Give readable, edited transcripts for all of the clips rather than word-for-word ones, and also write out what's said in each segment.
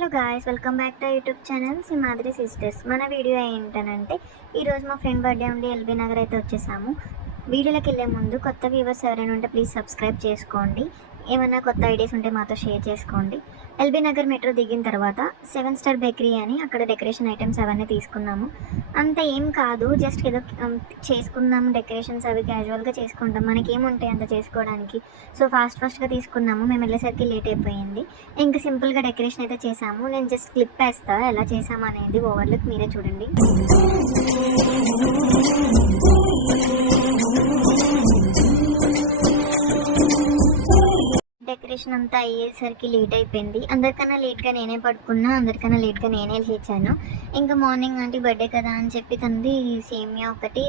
Hello guys, welcome back to YouTube channel Simhadri sisters. మన video ఏంటనంటే ఈరోజు మా ఫ్రెండ్ బర్త్డే ఉండి ఎల్బీ నగర్ అయితే వచ్చేసాము. వీడియోలోకి వెళ్ళే ముందు కొత్త వ్యూవర్స్ ఎవరైనా ఉంటే ప్లీజ్ సబ్స్క్రైబ్ చేసుకోండి. ఏమైనా కొత్త ఐడియాస్ ఉంటే మాతో షేర్ చేసుకోండి. ఎల్బీ నగర్ మెట్రో దిగిన తర్వాత 7 స్టార్ బేకరీ అని అక్కడ డెకరేషన్ ఐటమ్స్ అవన్నీ తీసుకున్నాము. అంత ఏం కాదు, జస్ట్ ఏదో చేసుకుందాం, డెకరేషన్స్ అవి క్యాజువల్గా చేసుకుంటాం, మనకేముంటాయి అంత చేసుకోవడానికి. సో ఫాస్ట్గా తీసుకున్నాము. మేము వెళ్ళేసరికి లేట్ అయిపోయింది. ఇంకా సింపుల్గా డెకరేషన్ అయితే చేసాము. నేను జస్ట్ క్లిప్ వేస్తా ఎలా చేసాము అనేది, ఓవర్లుక్ మీరే చూడండి. డెకరేషన్ అంతా అయ్యేసరికి లేట్ అయిపోయింది. అందరికన్నా లేట్గా నేనే పడుకున్నా, అందరికన్నా లేట్గా నేనే లేచాను. ఇంకా మార్నింగ్ ఆంటీ బర్త్డే కదా అని చెప్పి తంది సేమియా ఒకటి,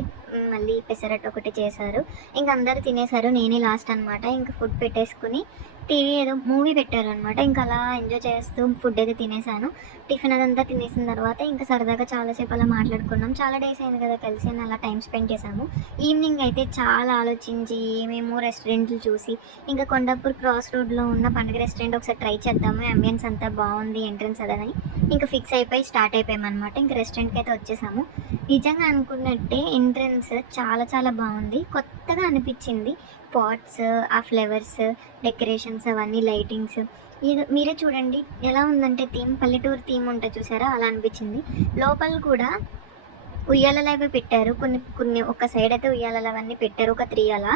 మళ్ళీ పెసరట్టు ఒకటి చేశారు. ఇంకా అందరు తినేశారు, నేనే లాస్ట్ అనమాట. ఇంకా ఫుడ్ పెట్టేసుకుని టీవీ ఏదో మూవీ పెట్టారనమాట. ఇంకా అలా ఎంజాయ్ చేస్తూ ఫుడ్ అయితే తినేసాను. టిఫిన్ అదంతా తినేసిన తర్వాత ఇంకా సరదాగా చాలాసేపు అలా మాట్లాడుకున్నాం. చాలా డేస్ అయింది కదా కలిసి, అని అలా టైం స్పెండ్ చేసాము. ఈవినింగ్ అయితే చాలా ఆలోచించి ఏమేమో రెస్టారెంట్లు చూసి ఇంకా కొండాపూర్ క్రాస్ రోడ్లో ఉన్న పండుగ రెస్టారెంట్ ఒకసారి ట్రై చేద్దాము, అంబియన్స్ అంతా బాగుంది, ఎంట్రన్స్ అదని ఇంకా ఫిక్స్ అయిపోయి స్టార్ట్ అయిపోయామన్నమాట. ఇంకా రెస్టారెంట్కి అయితే వచ్చేసాము. నిజంగా అనుకున్నట్టే ఎంట్రన్స్ చాలా చాలా బాగుంది, కొత్తగా అనిపించింది. పాట్స్, ఆ ఫ్లవర్స్, డెకరేషన్స్ అవన్నీ, లైటింగ్స్, ఇది మీరే చూడండి ఎలా ఉందంటే థీమ్ పల్లెటూరు థీమ్ ఉంటుంది చూసారా, అలా అనిపించింది. లోపల కూడా ఉయ్యాలలు అవి పెట్టారు, కొన్ని కొన్ని ఒక సైడ్ అయితే ఉయ్యాలలు అవన్నీ పెట్టారు, ఒక 3 అలా.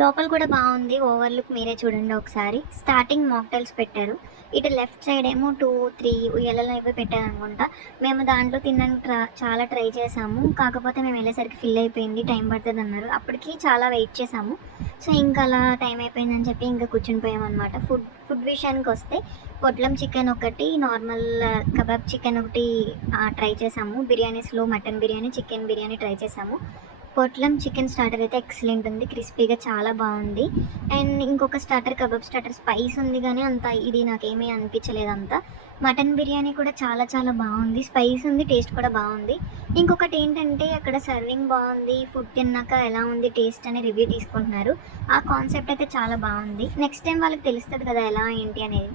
లోపల కూడా బాగుంది, ఓవర్లుక్ మీరే చూడండి ఒకసారి. స్టార్టింగ్ మాక్టైల్స్ పెట్టారు, ఇటు లెఫ్ట్ సైడ్ ఏమో 2-3 ఉయ్యాలలు అవి పెట్టారు అనుకుంటా. మేము దాంట్లో తినడానికి చాలా ట్రై చేసాము, కాకపోతే మేము వెళ్ళేసరికి ఫిల్ అయిపోయింది, టైం పడుతుంది అన్నారు. అప్పటికి చాలా వెయిట్ చేసాము. సో ఇంకా అలా టైం అయిపోయిందని చెప్పి ఇంకా కూర్చుని పోయామన్నమాట. ఫుడ్ విషయానికి వస్తే పొట్లం చికెన్ ఒకటి, నార్మల్ కబాబ్ చికెన్ ఒకటి ట్రై చేసాము. బిర్యానీస్లో mutton biryani, chicken biryani try చేసాము. పొట్లం చికెన్ స్టార్టర్ అయితే ఎక్సలెంట్ ఉంది, క్రిస్పీగా చాలా బాగుంది. అండ్ ఇంకొక స్టార్టర్ కబాబ్ స్టార్టర్ స్పైస్ ఉంది కానీ అంత ఇది నాకేమీ అనిపించలేదు అంత. మటన్ బిర్యానీ కూడా చాలా చాలా బాగుంది, స్పైస్ ఉంది, టేస్ట్ కూడా బాగుంది. ఇంకొకటి ఏంటంటే అక్కడ సర్వింగ్ బాగుంది, ఫుడ్ తిన్నాక ఎలా ఉంది టేస్ట్ అని రివ్యూ తీసుకుంటున్నారు. ఆ కాన్సెప్ట్ అయితే చాలా బాగుంది. నెక్స్ట్ టైం వాళ్ళకి తెలుస్తుంది కదా ఎలా ఏంటి అనేది.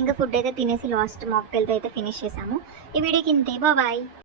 ఇంకా ఫుడ్ అయితే తినేసి లాస్ట్ మాక్టైల్తో అయితే ఫినిష్ చేసాము. ఈ వీడియోకి ఇంతే, బాయ్.